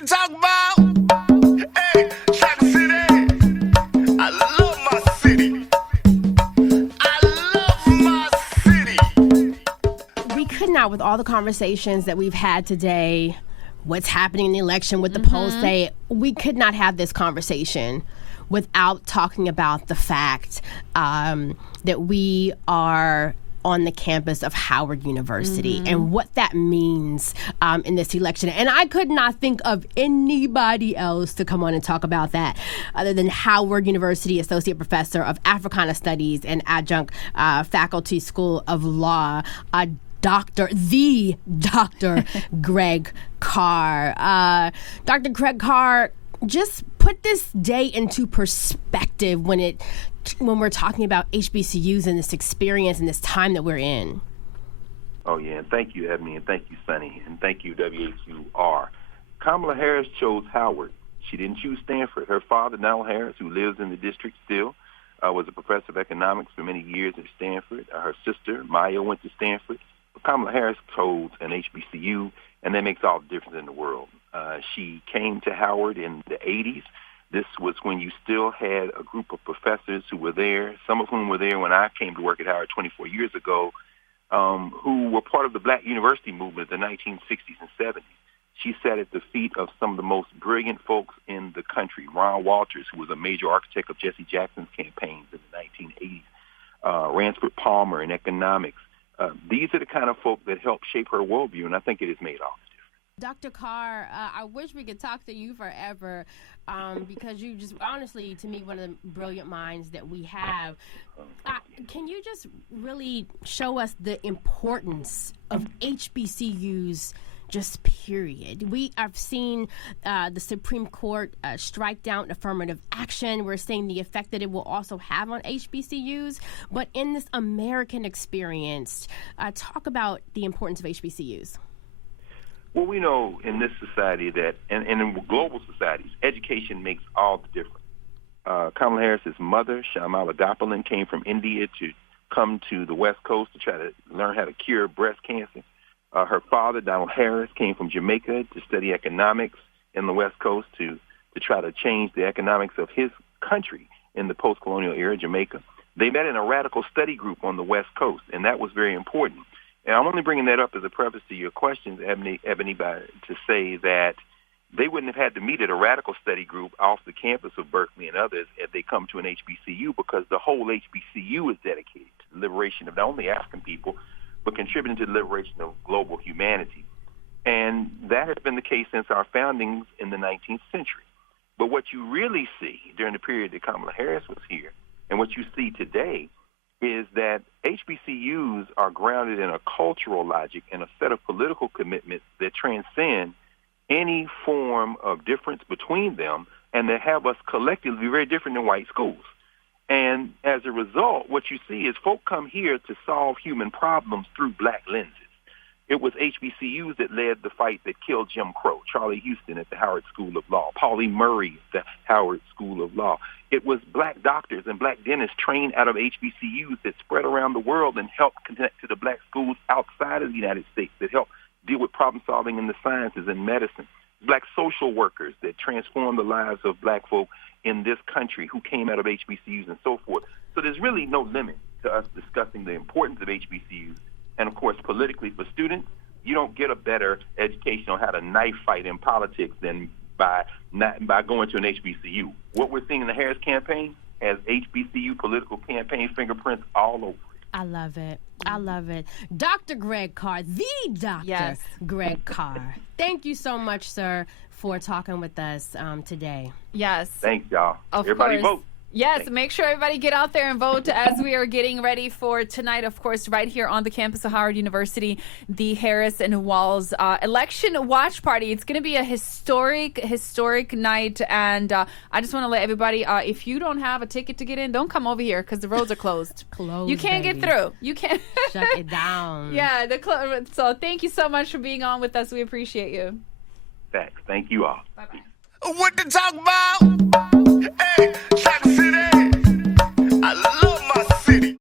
to talk about? Hey, Track City. I love my city. I love my city. We could not, with all the conversations that we've had today, what's happening in the election, what the polls say, we could not have this conversation without talking about the fact that we are on the campus of Howard University and what that means in this election. And I could not think of anybody else to come on and talk about that other than Howard University Associate Professor of Africana Studies and Adjunct Faculty School of Law, Dr. Greg Carr. Dr. Greg Carr, just put this day into perspective when we're talking about HBCUs and this experience and this time that we're in. Oh, yeah. And thank you, Ebony, and thank you, Sunni, and thank you, WHUR. Kamala Harris chose Howard. She didn't choose Stanford. Her father, Donald Harris, who lives in the district still, was a professor of economics for many years at Stanford. Her sister, Maya, went to Stanford. But Kamala Harris chose an HBCU, and that makes all the difference in the world. She came to Howard in the 80s. This was when you still had a group of professors who were there, some of whom were there when I came to work at Howard 24 years ago, who were part of the Black University movement in the 1960s and 70s. She sat at the feet of some of the most brilliant folks in the country. Ron Walters, who was a major architect of Jesse Jackson's campaigns in the 1980s, Ransford Palmer in economics. These are the kind of folk that helped shape her worldview, and I think it has made all the difference. Dr. Carr, I wish we could talk to you forever because you just, honestly, to me, one of the brilliant minds that we have. Can you just really show us the importance of HBCUs, just period? We have seen the Supreme Court strike down affirmative action. We're seeing the effect that it will also have on HBCUs. But in this American experience, talk about the importance of HBCUs. Well, we know in this society that, and in global societies, education makes all the difference. Kamala Harris's mother, Shamala Gopalan, came from India to come to the West Coast to try to learn how to cure breast cancer. Her father, Donald Harris, came from Jamaica to study economics in the West Coast to try to change the economics of his country in the post-colonial era, Jamaica. They met in a radical study group on the West Coast, and that was very important. And I'm only bringing that up as a preface to your questions, Ebony, to say that they wouldn't have had to meet at a radical study group off the campus of Berkeley and others if they come to an HBCU, because the whole HBCU is dedicated to the liberation of not only African people, but contributing to the liberation of global humanity. And that has been the case since our foundings in the 19th century. But what you really see during the period that Kamala Harris was here, and what you see today, is that HBCUs are grounded in a cultural logic and a set of political commitments that transcend any form of difference between them, and that have us collectively very different than white schools. And as a result, what you see is folk come here to solve human problems through black lenses. It was HBCUs that led the fight that killed Jim Crow, Charlie Houston at the Howard School of Law, Pauline Murray at the Howard School of Law. It was black doctors and black dentists trained out of HBCUs that spread around the world and helped connect to the black schools outside of the United States that helped deal with problem solving in the sciences and medicine. Black social workers that transformed the lives of black folk in this country who came out of HBCUs and so forth. So there's really no limit to us discussing the importance of HBCUs. And, of course, politically for students, you don't get a better education on how to knife fight in politics than by going to an HBCU. What we're seeing in the Harris campaign has HBCU political campaign fingerprints all over it. I love it. I love it. Dr. Greg Carr, the Dr. Greg Carr. Thank you so much, sir, for talking with us today. Yes. Thanks, y'all. Everybody vote. Yes, make sure everybody get out there and vote as we are getting ready for tonight, of course, right here on the campus of Howard University, the Harris and Walz election watch party. It's going to be a historic night, and I just want to let everybody, if you don't have a ticket to get in, don't come over here because the roads are closed. You can't get through. You can't. Shut it down. Yeah, so thank you so much for being on with us. We appreciate you. Thanks. Thank you all. Bye-bye. What to talk about? Hey.